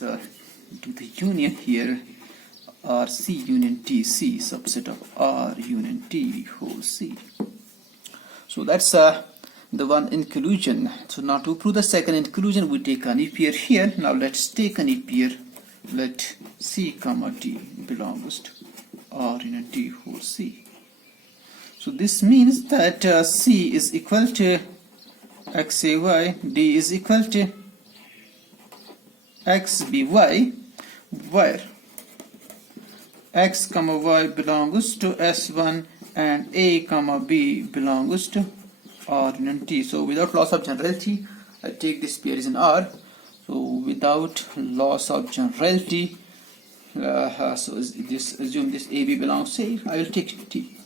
do the union here, RC union TC, subset of R union T whole C. So that's the one inclusion. So now to prove the second inclusion, we take an if pair here. Now let's take an if pair. Let C comma D belongs to R union T whole C. So this means that C is equal to XAY, D is equal to XBY, where X comma Y belongs to S1 and A comma B belongs to R union T. So without loss of generality, I take this pair is in R. So without loss of generality, so this assume this AB belongs to A, I will take T.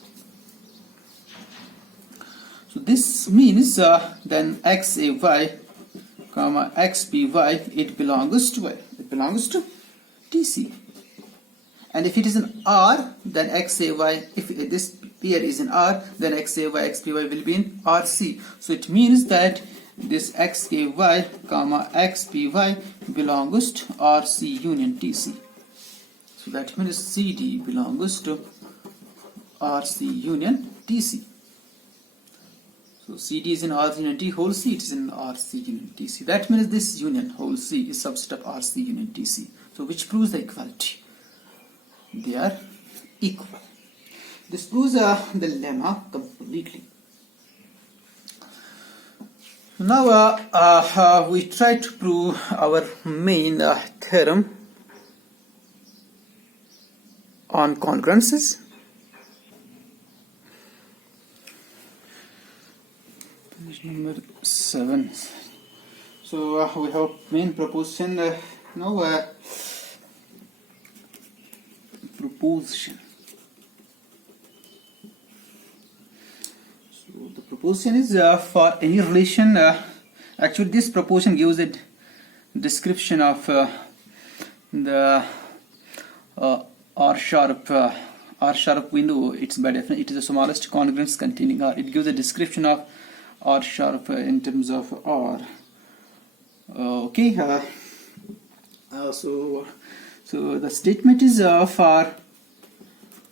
So this means then XAY comma XBY, it belongs to where? It belongs to TC. And if it is in R, then XAY, if this pair is in R, then XAY, XBY will be in RC. So it means that this XAY comma XBY belongs to RC union TC. So that means CD belongs to RC union TC. So CD is in RC union T whole C, it is in RC union TC. That means this union whole C is subset of RC union TC. So which proves the equality. They are equal. This proves the lemma completely. Now we try to prove our main theorem on congruences. Page number 7. So we have main proposition. Now proposition. So the proposition is for any relation. Actually, this proposition gives a description of the R sharp window. It's by definition it is the smallest congruence containing R. It gives a description of R sharp in terms of R. Okay. So the statement is for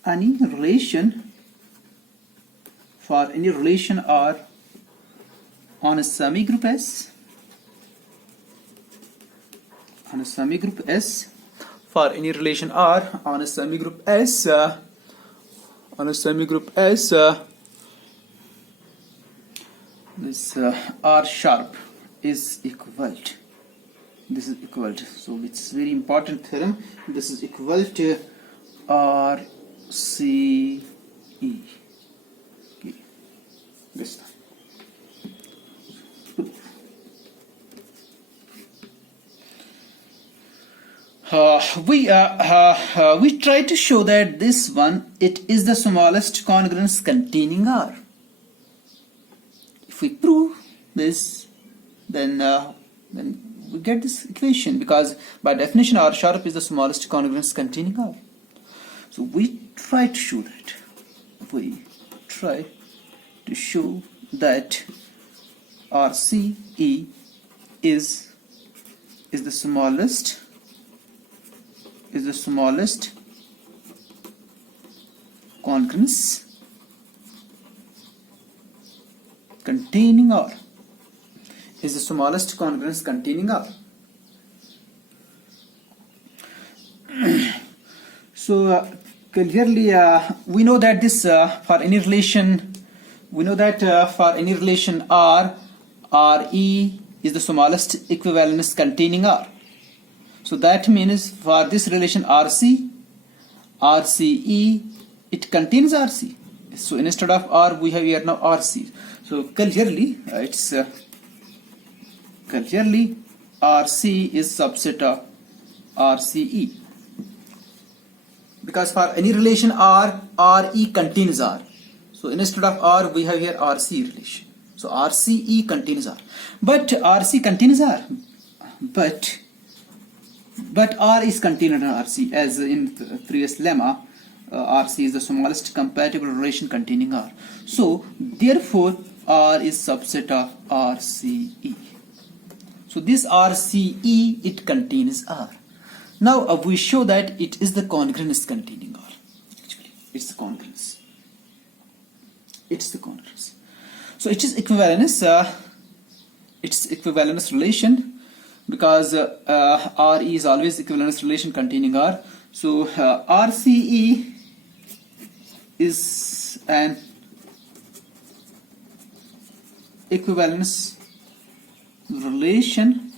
any relation R on a semigroup S, for any relation R on a semigroup S, this R sharp is equal to, this is equal to, so it's very important theorem, this is equal to RCE. Okay. This time. We try to show that this one, it is the smallest congruence containing R. If we prove this, then we get this equation, because by definition R sharp is the smallest congruence containing R. So we try to show that. We try to show that RCE is the smallest congruence containing R. Is the smallest congruence containing R. So clearly we know that this for any relation, we know that for any relation R, RE is the smallest equivalence containing R. So that means for this relation RC, RCE, it contains RC. So instead of R, we have here now RC. So clearly, it's clearly RC is subset of RCE. Because for any relation R, RE contains R. So instead of R, we have here RC relation. So RCE contains R. But RC contains R. But R is contained in RC, as in the previous lemma, RC is the smallest compatible relation containing R. So therefore R is subset of RCE. So this RCE, it contains R. Now we show that it is the congruence containing R. Actually, it's the congruence. It's the congruence. So it is equivalence. It's equivalence relation because RE is always equivalence relation containing R. So RCE is an equivalence relation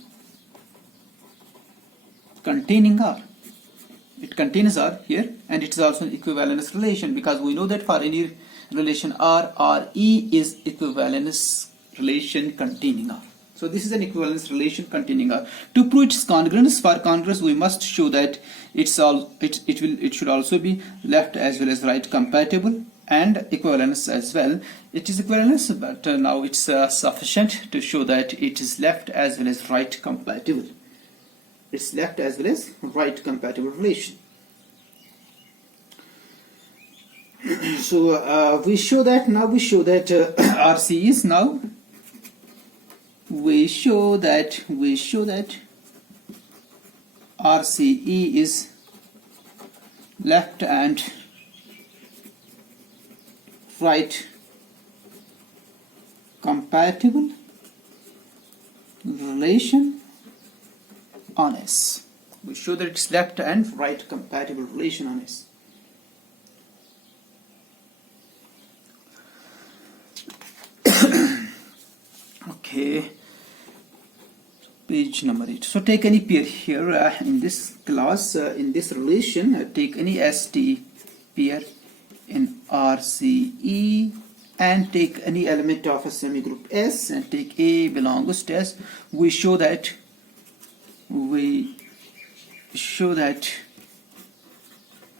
containing R. It contains R here, and it is also an equivalence relation because we know that for any relation R, RE is equivalence relation containing R. So this is an equivalence relation containing R. To prove its congruence, for congruence we must show that it should also be left as well as right compatible, and equivalence as well. It is equivalence, but now it's sufficient to show that it is left as well as right compatible. It's left as well as right compatible relation. So we show that RC is now. We show that RCE is left and right compatible relation on S. We show that it's left and right compatible relation on S. Okay, page number 8. So take any pair here in this class, in this relation, take any ST pair in RCE and take any element of a semigroup S and take A belongs to S. We show that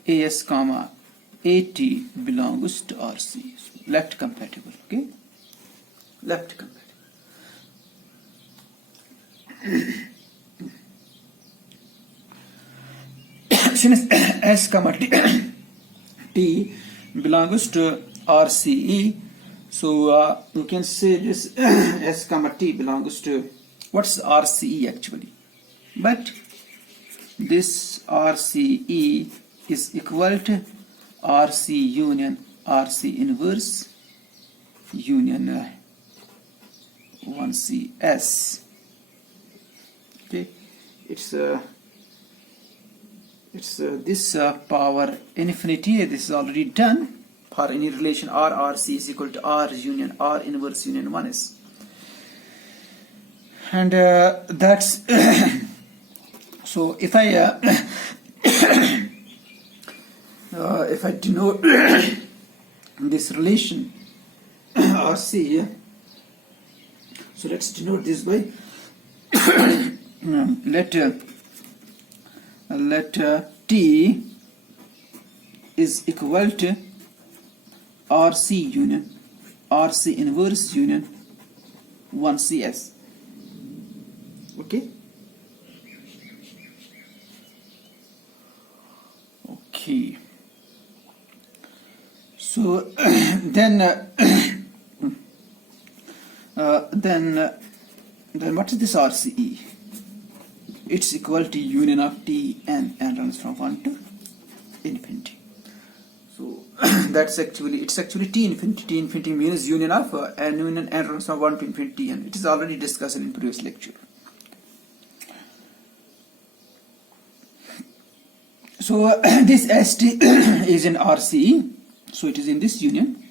AS comma AT belongs to RC. Left compatible. Okay, left compatible. Since S comma T belongs to RCE, so you can say this S comma T belongs to, what's RCE actually? But this RCE is equal to RC union RC inverse union 1CS. Okay, it's this power infinity. This is already done for any relation RC is equal to R union R inverse union 1s, and that's so if I if I denote this relation RC here, so let's denote this by let T is equal to RC union RC inverse union 1CS. Okay. Okay. So then what is this RCE? It's equal to union of T and n runs from 1 to infinity. So it's actually T infinity. T infinity means union of n union n runs from 1 to infinity, and it is already discussed in previous lecture. So this ST is in RCE, so it is in this union.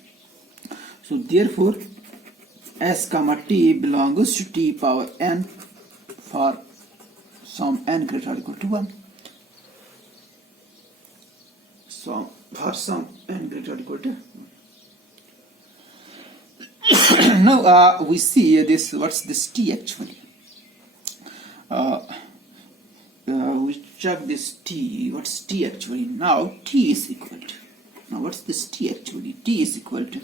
So therefore S comma T belongs to T power n for some n greater or equal to 1. So for some n greater or equal to 1. Now we see this. What's this T actually? We check this T. What's T actually? Now T is equal to. Now what's this T actually? T is equal to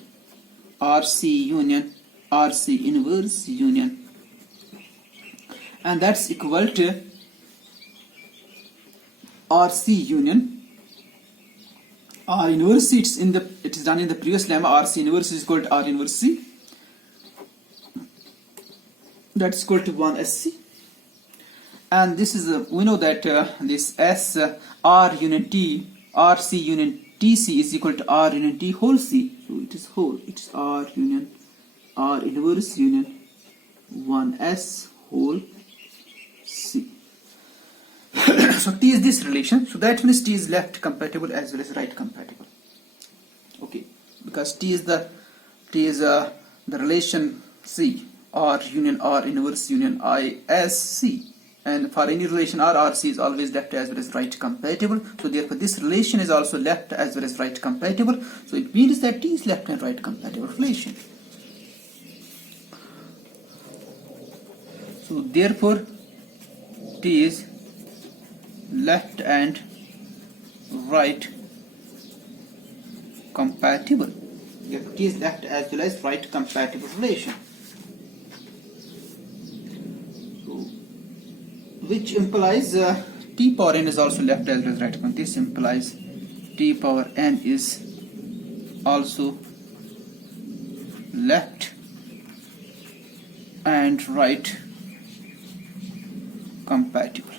RC union RC inverse union, and that's equal to RC union R inverse. It is done in the previous lemma. RC inverse is equal to R inverse C. That's equal to 1 SC. and this is we know that this S R union T R C union TC is equal to R union T whole C. So it is whole. It's R union R inverse union 1S whole C. So T is this relation. So that means T is left compatible as well as right compatible. Okay, because T is the relation C, R union R inverse union I S C. And for any relation R, RC is always left as well as right compatible. So therefore this relation is also left as well as right compatible. So it means that T is left and right compatible relation. So therefore T is left and right compatible. Therefore T is left as well as right compatible relation. Which implies T power n is also left as well as right compatible. This implies T power n is also left and right compatible.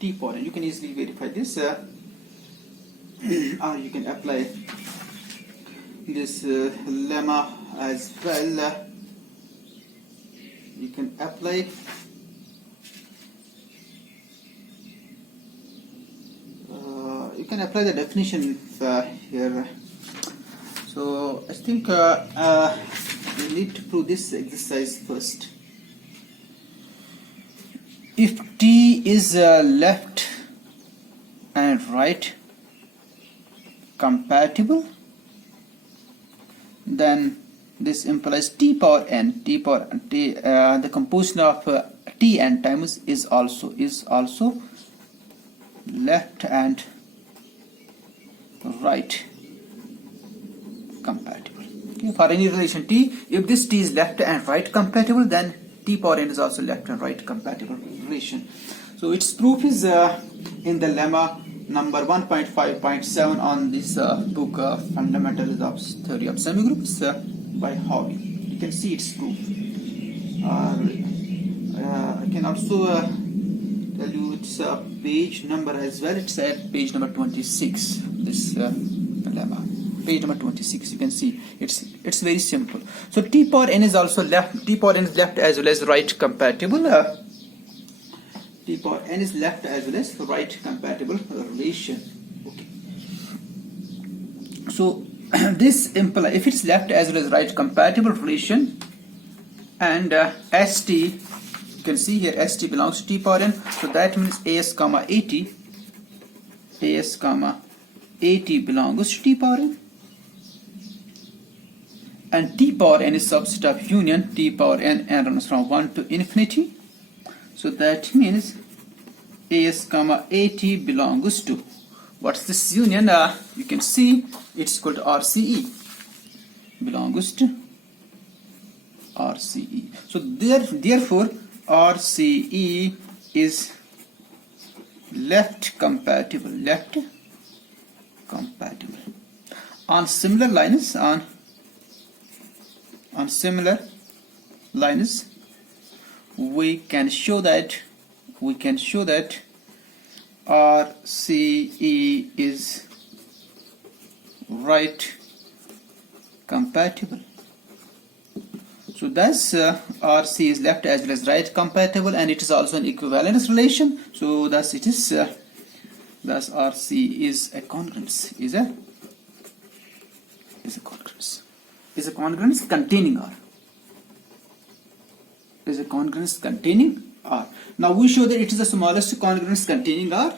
T power n, you can easily verify this or you can apply this lemma as well. You can apply the definition here. So I think we need to prove this exercise first. If T is left and right compatible, then this implies T power n. The composition of T n times is also left and right compatible. Okay, for any relation T, if this T is left and right compatible, then T power n is also left and right compatible relation. So its proof is in the lemma number 1.5.7 on this book, Fundamentals of Theory of Semigroups by Howey. You can see its proof. I can also tell you its page number as well. It's at page number 26. This lemma, page number 26. You can see it's very simple. So T power n is also left. T power n is left as well as right compatible. T power n is left as well as right compatible relation. Okay. So this implies if it's left as well as right compatible relation, and ST, you can see here ST belongs to T power n. So that means AS comma AT belongs to T power n, and T power n is subset of union T power n runs from 1 to infinity. So that means AS comma AT belongs to, what's this union? You can see it's equal to RCE, belongs to RCE. So therefore RCE is left compatible. On similar lines, we can show that RCE is right compatible. So thus RC is left as well as right compatible, and it is also an equivalence relation. So thus it is thus RC is a congruence. Is a congruence containing R. Is a congruence containing R. Now we show that it is the smallest congruence containing R.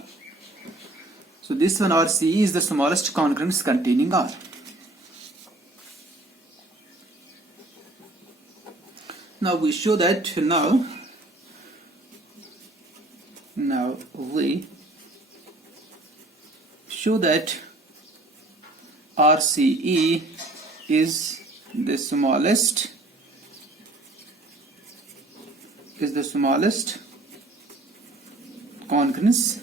So this one RC is the smallest congruence containing R. Now we show that we show that RCE is the smallest congruence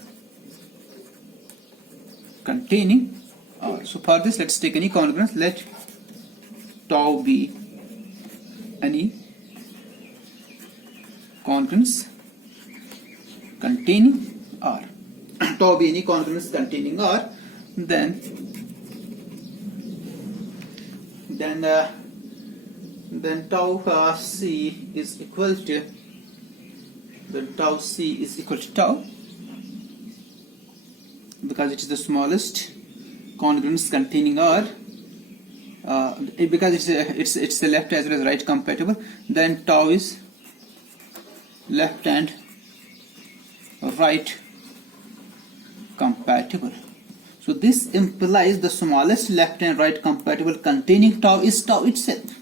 containing R. So for this, let's take any congruence. Let tau be any congruence containing R. Tau be any congruence containing R, then tau C is equal to tau, because it is the smallest congruence containing R. Because it's the left as well as right compatible, then tau is left and right compatible. So this implies the smallest left and right compatible containing tau is tau itself,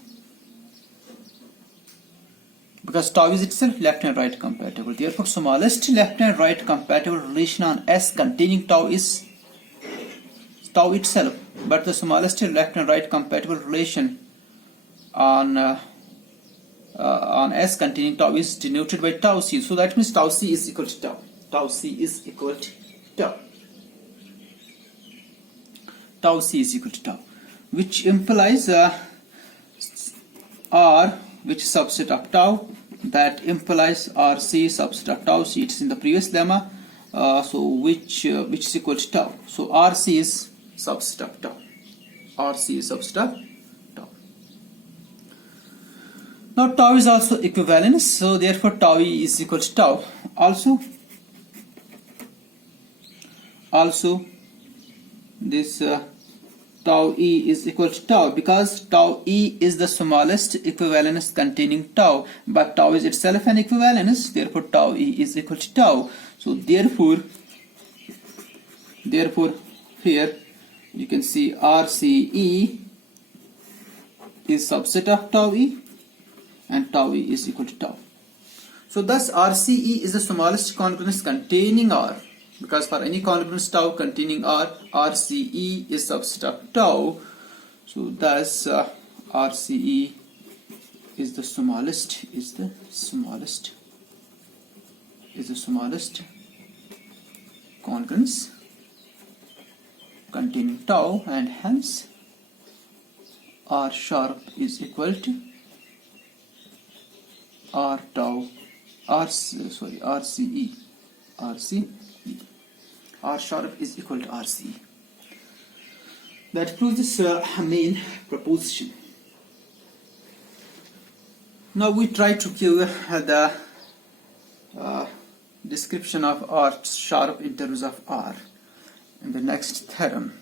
because tau is itself left and right compatible. Therefore, smallest left and right compatible relation on S containing tau is tau itself, but the smallest left and right compatible relation on S containing tau is denoted by tau C. So that means tau C is equal to tau. Tau C is equal to tau. Tau C is equal to tau, which implies R, which is subset of tau, that implies RC subset of tau C. It's in the previous lemma. So which is equal to tau. So RC is subset of tau. RC is subset of tau. Now tau is also equivalence, so therefore tau E is equal to tau. Also this tau E is equal to tau, because tau E is the smallest equivalence containing tau, but tau is itself an equivalence, therefore tau E is equal to tau. So therefore here you can see RCE is subset of tau E, and tau E is equal to tau. So thus RCE is the smallest congruence containing R, because for any congruence tau containing R, RCE is subset of tau. So thus RCE is the smallest congruence containing tau, and hence R sharp is equal to RCE. R sharp is equal to RCE. That proves this main proposition. Now we try to give the description of R sharp in terms of R in the next theorem.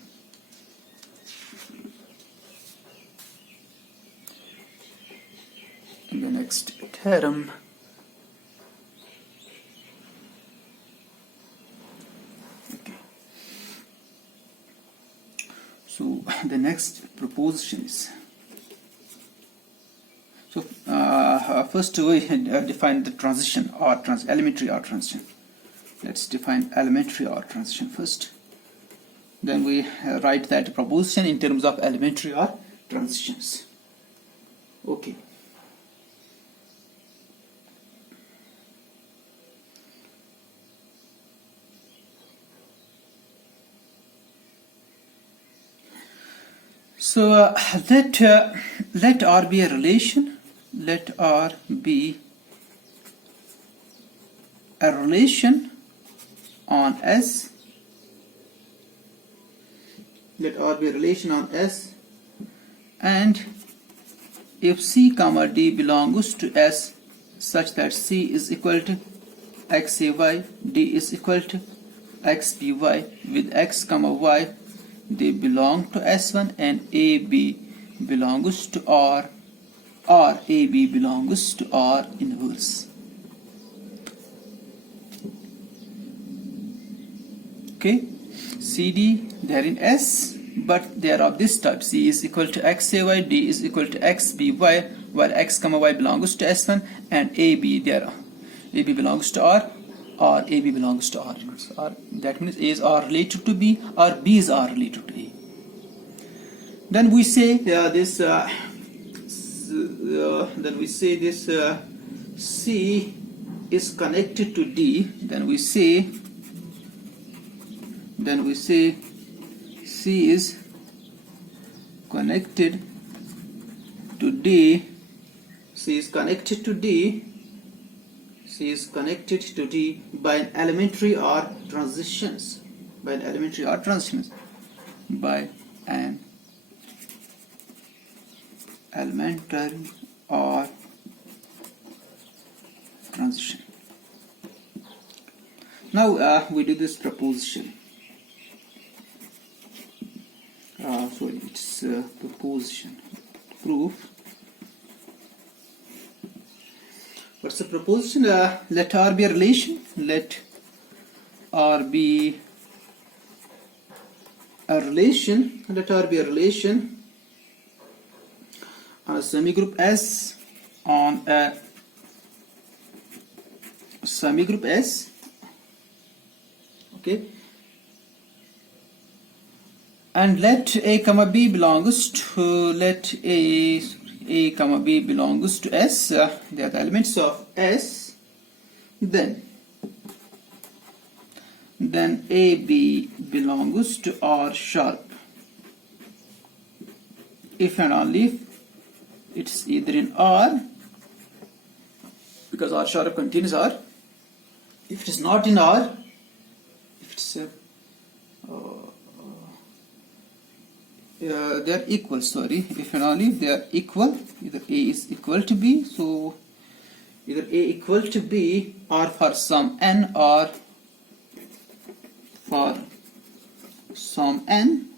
Okay. So the next proposition is, so first we define the transition or elementary R transition. Let's define elementary R transition first. Then we write that proposition in terms of elementary R transitions. Okay. So let R be a relation. Let R be a relation on S. Let R be a relation on S, and if C comma D belongs to S such that C is equal to XAY, D is equal to XBY, with X comma Y they belong to S1, and AB belongs to R, or AB belongs to R inverse. Okay, CD they are in S, but they are of this type. C is equal to XAY, D is equal to XBY, while X comma Y belongs to S1, and AB there AB belongs to R, or AB belongs to R inverse. That means A is R related to B, or B is R related to A. Then we say this C is connected to D. Then we say C is connected to D. C is connected to D C is connected to D by an elementary or transitions. By an elementary or transitions. By an elementary or transition. Now we do this proposition. Sorry, it's proposition. Proof. What's the proposition? Let R be a relation. Let R be a relation. Let R be a relation on a semigroup S on a semigroup S. Okay. And let A comma B belongs to A comma B belongs to S. They are the elements of S. Then AB belongs to R sharp. If and only if it's either in R, because R sharp contains R. If it is not in R, if it's they are equal, sorry, if and only if they are equal, either A is equal to B, so either A equal to B or for some N or for some N,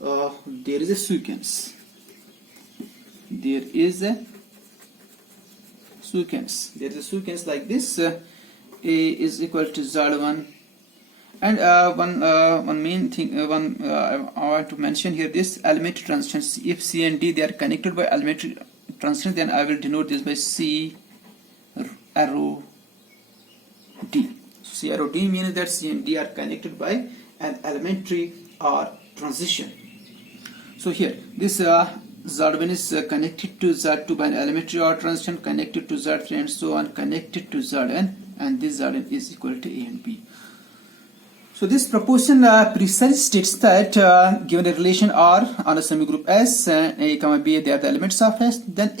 there is a sequence. There is a sequence like this. A is equal to Z1. And one main thing, I want to mention here, this elementary transitions. If C and D they are connected by elementary transitions, then I will denote this by C arrow D. C arrow D means that C and D are connected by an elementary or transition. So here this Z1 is connected to Z2 by an elementary or transition, connected to Z3 and so on, connected to Zn, and this Zn is equal to A and B. So this proposition precisely states that given a relation R on a semigroup S and A comma B, they are the elements of S, then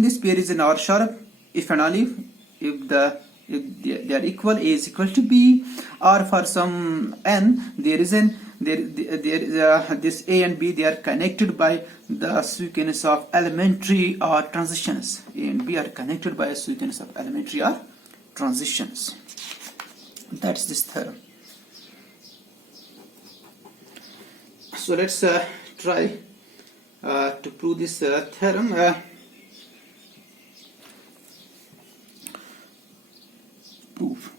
this pair is an R sharp if and only if they are equal. A is equal to B, or for some N there is this A and B, they are connected by the sequence of elementary or transitions. A and B are connected by a sequence of elementary or transitions. That's this theorem. So let's try to prove this theorem. Proof.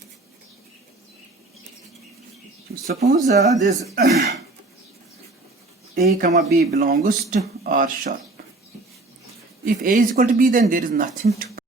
Suppose this A comma B belongs to R sharp. If A is equal to B, then there is nothing to